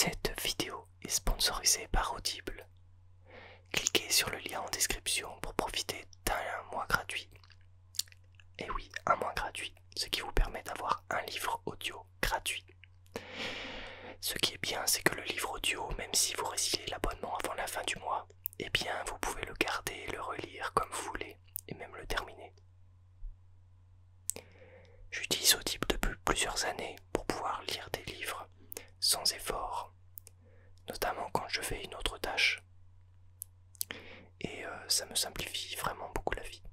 Cette vidéo est sponsorisée par Audible. Cliquez sur le lien en description pour profiter d'un mois gratuit. Et oui, un mois gratuit, ce qui vous permet d'avoir un livre audio gratuit. Ce qui est bien, c'est que le livre audio, même si vous résiliez l'abonnement avant la fin du mois, eh bien vous pouvez le garder et le relire comme vous voulez, et même le terminer. J'utilise Audible depuis plusieurs années pour pouvoir lire des livres sans effort, notamment quand je fais une autre tâche. Et ça me simplifie vraiment beaucoup la vie.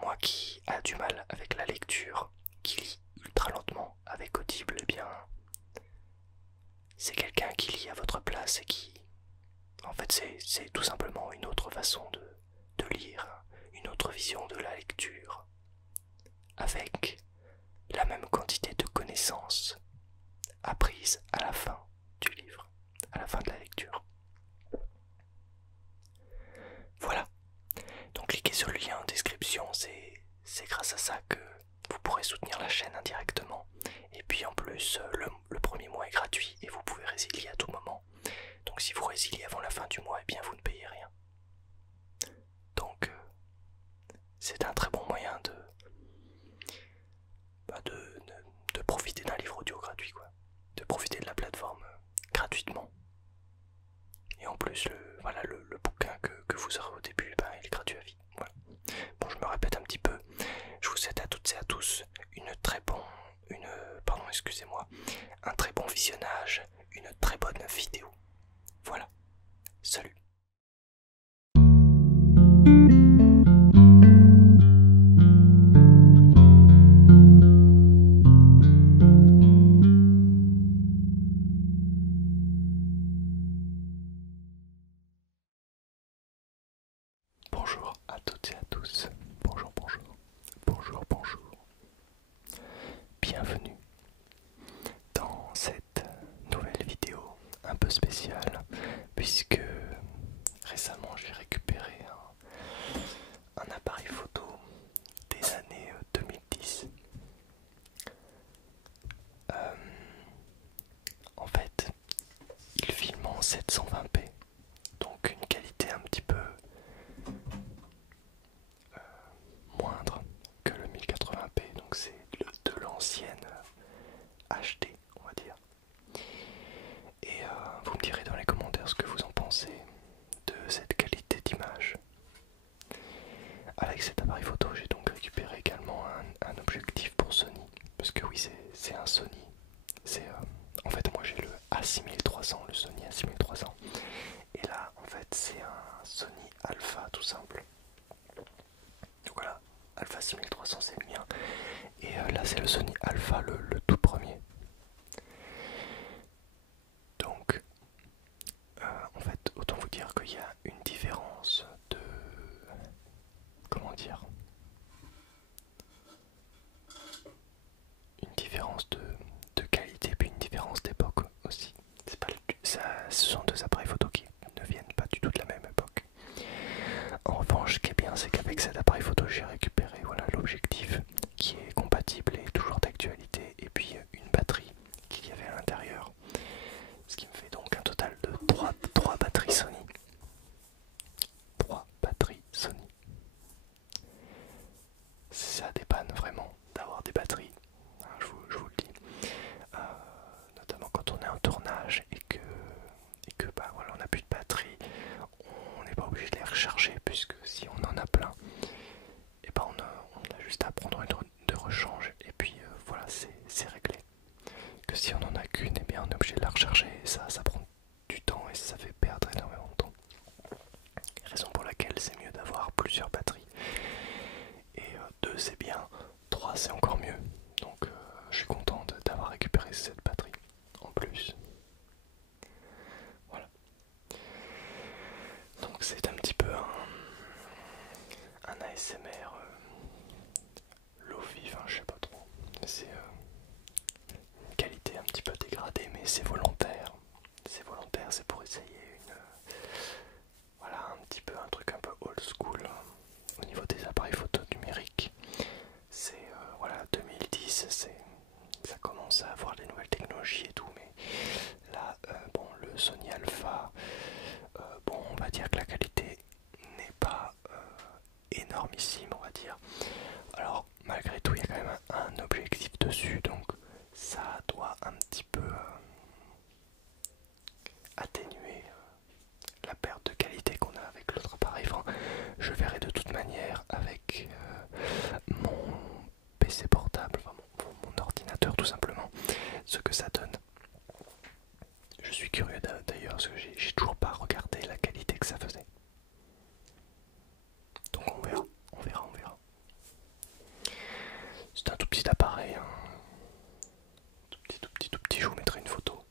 Moi qui a du mal avec la lecture, qui lit ultra lentement avec Audible, eh bien c'est quelqu'un qui lit à votre place et qui... En fait c'est tout simplement une autre façon de lire, une autre vision de la lecture, avec la même quantité de connaissances apprises à la fin du livre, à la fin de la lecture. Voilà, donc cliquez sur le lien en description, c'est grâce à ça que vous pourrez soutenir la chaîne indirectement. Et puis en plus, le premier mois est gratuit et vous pouvez résilier à tout moment. Donc si vous résiliez avant la fin du mois, eh bien vous ne payez rien. Donc c'est un très bon moyen de profiter d'un livre audio gratuit, quoi. De profiter de la plateforme gratuitement. Et en plus, le bouquin que vous aurez au début, ben, il est gratuit à vie. Voilà. Bon, je me répète un petit peu. Je vous souhaite à toutes et à tous un très bon visionnage, une très bonne vidéo. Voilà. Salut. Bonjour à toutes et à tous. Bonjour, bonjour. Bonjour, bonjour. Bienvenue dans cette nouvelle vidéo un peu spéciale, puisque récemment j'ai récupéré un appareil photo des années 2010. En fait, il filme en 720p, donc une qualité un petit peu moindre que le 1080p, donc c'est de l'ancienne HD, on va dire. Et vous me direz dans les commentaires ce que vous en pensez de cette qualité d'image. Avec cet appareil photo, j'ai donc récupéré également un objectif pour Sony, parce que oui, c'est un Sony. En fait, moi j'ai le A6300, le Sony A6300, et là, en fait, c'est un Sony Alpha tout simple. Donc voilà, Alpha 6300 c'est le mien, et là c'est le Sony Alpha, le tout premier. Donc, en fait, autant vous dire qu'il y a une différence de... Comment dire? Une différence de qualité, puis une différence d'époque aussi. Ce sont deux appareils photo qui ne viennent pas du tout de la même époque. En revanche, ce qui est bien, c'est qu'avec cet appareil photo, j'ai récupéré l'objectif qui est compatible et toujours d'actualité, et puis une batterie qu'il y avait à l'intérieur. Ce qui me fait donc un total de 3 batteries Sony. 3 batteries Sony. Ça dépanne vraiment d'avoir des batteries, hein, je vous le dis. Notamment quand on est en tournage et que bah, voilà, on n'a plus de batterie, on n'est pas obligé de les recharger, puisque si on en a plein, et ben on a juste à prendre une de rechange, et puis voilà, c'est réglé. Que si on en a qu'une, et bien on est obligé de la recharger, et ça prend du temps et ça fait perdre énormément de temps. Raison pour laquelle c'est mieux d'avoir plusieurs batteries. Et 2 c'est bien, 3 c'est encore mieux. Donc je suis content d'avoir récupéré cette batterie en plus. Voilà. Donc c'est un petit peu un ASMR low-fi, enfin je sais pas trop. C'est une qualité un petit peu dégradée, mais c'est volontaire. C'est volontaire, c'est pour essayer voilà, un petit peu un truc un peu old school au niveau des appareils photo numériques. C'est voilà, 2010, ça commence à avoir les nouvelles technologies et tout. dessus, donc ça doit un petit peu atténuer la perte de qualité qu'on a avec l'autre appareil. Enfin, je verrai de toute manière avec mon PC portable, enfin mon ordinateur tout simplement, ce que ça donne. Je suis curieux d'ailleurs parce que j'ai toujours pas regardé la qualité que ça faisait. Donc on verra, on verra, on verra. C'est un tout petit appareil, hein. Tout petit, je vous mettrai une photo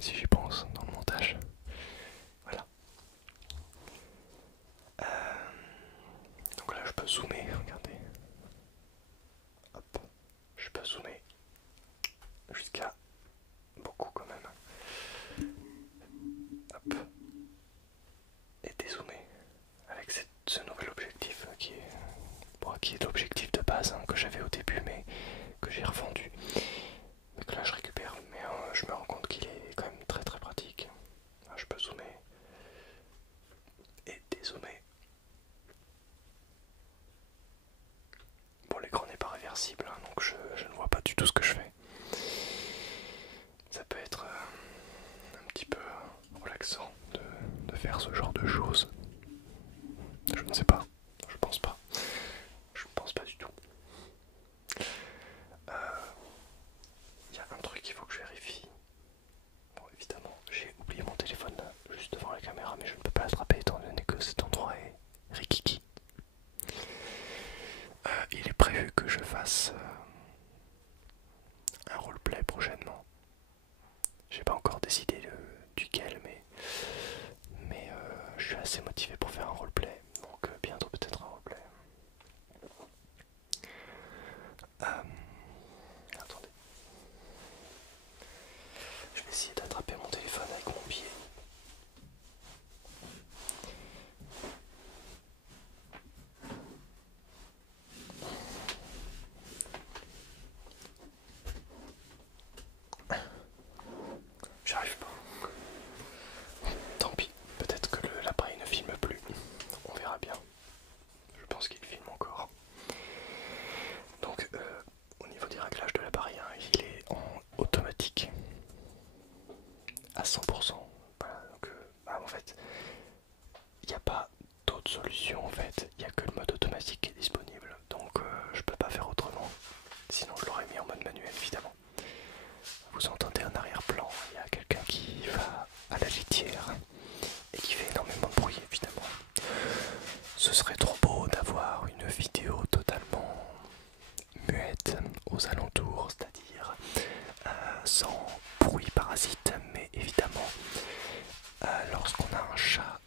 si j'y pense dans le montage. Voilà. Donc là je peux zoomer, regardez. Hop, je peux zoomer jusqu'à beaucoup quand même. Hop. Et dézoomer avec ce nouvel objectif qui est l'objectif de base, hein, que j'avais au début mais que j'ai revendu. Mais que là je récupère, mais je me rends compte qu'il est quand même très pratique. Là, je peux zoomer et dézoomer. Bon, l'écran n'est pas réversible, hein, donc je ne vois pas du tout ce que je fais. Ça peut être un petit peu relaxant de faire ce genre de choses. Je ne sais pas, je pense pas. Je ne pense pas du tout. Il y a un truc qu'il faut que je vérifie. Bon, évidemment, j'ai oublié mon téléphone là, juste devant la caméra, mais je ne peux pas l'attraper étant donné que cet endroit est rikiki. Il est prévu que je fasse un roleplay prochainement. J'ai pas encore décidé duquel, mais je suis assez motivé pour faire un roleplay, donc bientôt peut-être un roleplay. Attendez. Je vais essayer d'attraper mon téléphone avec mon pied. J'arrive pas. Tant pis, peut-être que l'appareil ne filme plus. On verra bien. Je pense qu'il filme encore. Donc au niveau des réglages de l'appareil, hein, il est en automatique à 100%. Voilà, donc en fait, il n'y a pas d'autre solution en fait. Il n'y a que le mode automatique qui est disponible. Donc je peux pas faire autrement. Sinon je l'aurais mis en mode manuel évidemment. Vous entendez en arrière-plan, il y a quelqu'un qui va à la litière et qui fait énormément de bruit évidemment. Ce serait trop beau d'avoir une vidéo totalement muette aux alentours, c'est-à-dire sans bruit parasite, mais évidemment lorsqu'on a un chat,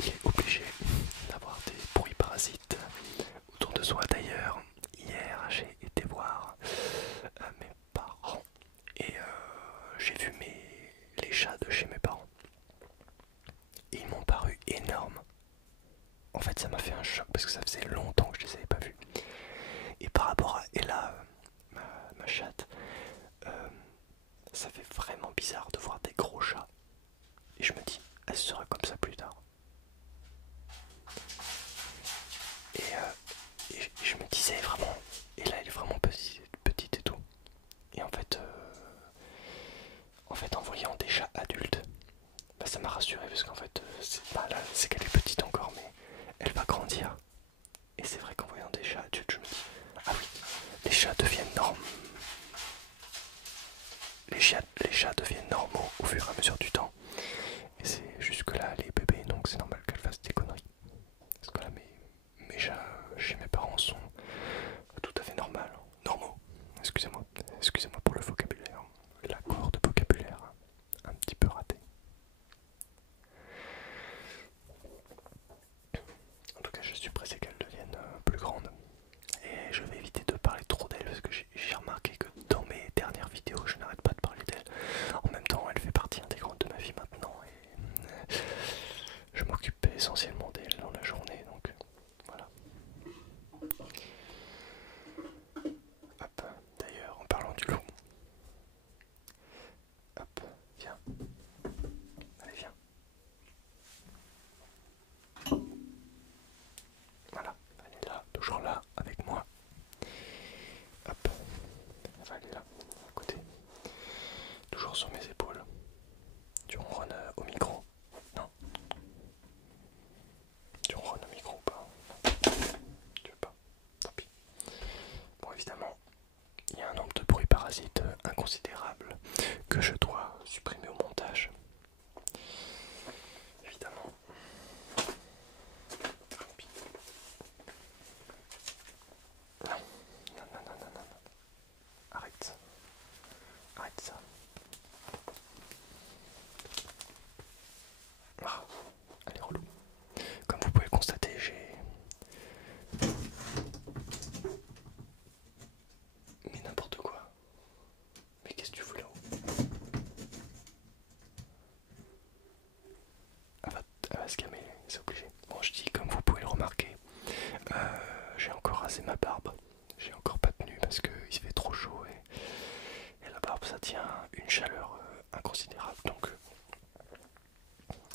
il est obligé d'avoir des bruits parasites autour de soi. D'ailleurs, hier j'ai été voir mes parents et j'ai vu les chats de chez mes parents. Et ils m'ont paru énormes. En fait, ça m'a fait un choc parce que ça faisait longtemps que je les avais pas vus. Et par rapport à Ella, ma chatte, ça fait vraiment bizarre de voir des gros chats. Et je me dis, elle sera comme ça plus tard. Et je me disais vraiment, Ella elle est vraiment petite et tout. Et en fait, en voyant des chats adultes, bah, ça m'a rassuré parce qu'en fait, c'est qu'elle est petite encore, mais elle va grandir. Et c'est vrai qu'en voyant des chats adultes, je me dis, ah oui, les chats deviennent normaux. Les chats deviennent normaux au fur et à mesure du temps. Et c'est jusque là les bébés, donc c'est normal qu'elles fassent des conneries. Parce que là mes chats chez mes parents sont tout à fait normaux. Excusez-moi pour le vocabulaire, l'accord de vocabulaire un petit peu raté. En tout cas, je suis pressé qu'elles deviennent plus grandes. Et je vais éviter de parler trop d'elle parce que j'ai remarqué que dans mes dernières vidéos, je n'arrête pas de parler d'elle. En même temps, elle fait partie intégrante de toujours sur mes épaules. Tu ronronnes au micro? Non? Tu ronronnes au micro ou pas? Tu veux pas? Tant pis. Bon, évidemment, il y a un nombre de bruits parasites inconsidérable que je dois supprimer au montage. Évidemment. Tant pis. Non, non, non, non, non, non. Arrête. Arrête ça. Ah, elle est relou. Comme vous pouvez le constater, j'ai... Mais n'importe quoi. Mais qu'est-ce que tu fous là-haut? Elle va se calmer, c'est obligé. Bon, je dis comme vous pouvez le remarquer, j'ai encore rasé ma barbe. J'ai encore pas tenu parce qu'il fait trop chaud et la barbe ça tient une chaleur inconsidérable. Donc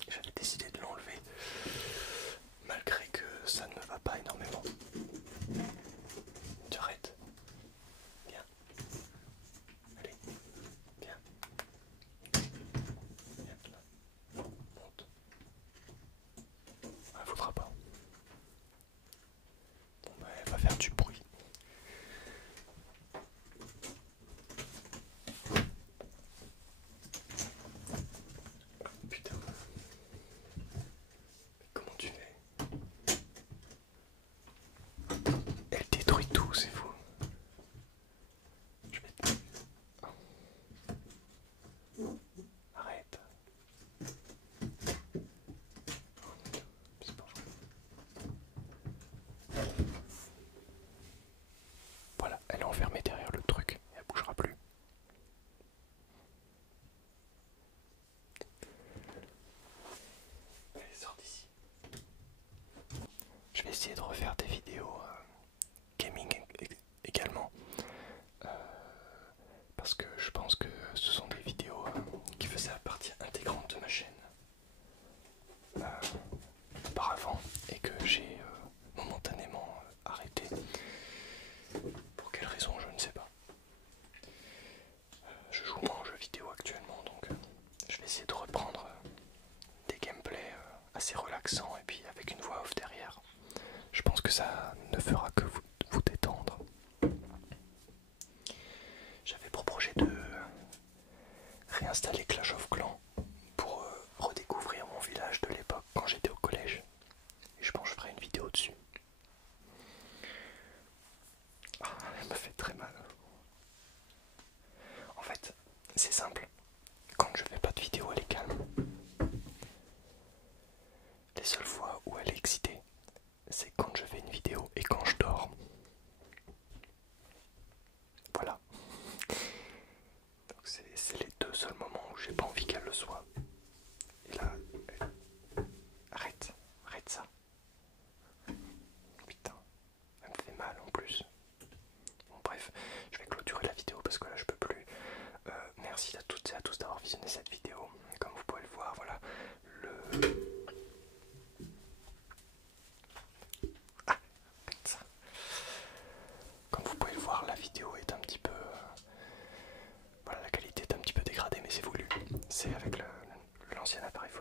j'avais décidé de l'enlever malgré que ça ne me va pas énormément. Tu arrêtes. Viens. Allez. Viens. Viens là. Monte. Elle voudra pas. Bon bah elle va faire du bruit. Putain. Mais comment tu fais? Elle détruit tout, c'est fou. Je vais te... Arrête. C'est pas vrai. Voilà, elle est enfermée derrière le truc et elle bougera plus. Allez, sors d'ici. Je vais essayer de refaire des vidéos gaming également. Parce que je pense que ce sont des vidéos qui faisaient partie intégrante de ma chaîne auparavant et que j'ai momentanément arrêté. Pour quelle raison, je ne sais pas. Je joue moins aux jeux vidéo actuellement, donc je vais essayer de reprendre des gameplays assez relaxants et puis avec une voix off derrière. Je pense que ça ne fera que vous détendre. J'avais pour projet de réinstaller Clash of Clans pour redécouvrir mon village de l'époque quand j'étais au collège. Et je pense que je ferai une vidéo dessus. Ah, elle me fait très mal. En fait, c'est simple. Quand je fais pas de vidéo, elle est calme. Les seules fois où elle est excitée, c'est quand je fais une vidéo et quand je dors. Voilà. Donc c'est les deux seuls moments où j'ai pas envie qu'elle le soit. Et là, arrête, arrête ça. Putain, elle me fait mal en plus. Bon bref, je vais clôturer la vidéo parce que là je peux plus. Merci à toutes et à tous d'avoir visionné cette vidéo. Comme vous pouvez le voir, voilà, comme vous pouvez le voir, la vidéo est un petit peu... voilà, la qualité est un petit peu dégradée, mais c'est voulu. C'est avec l'ancien appareil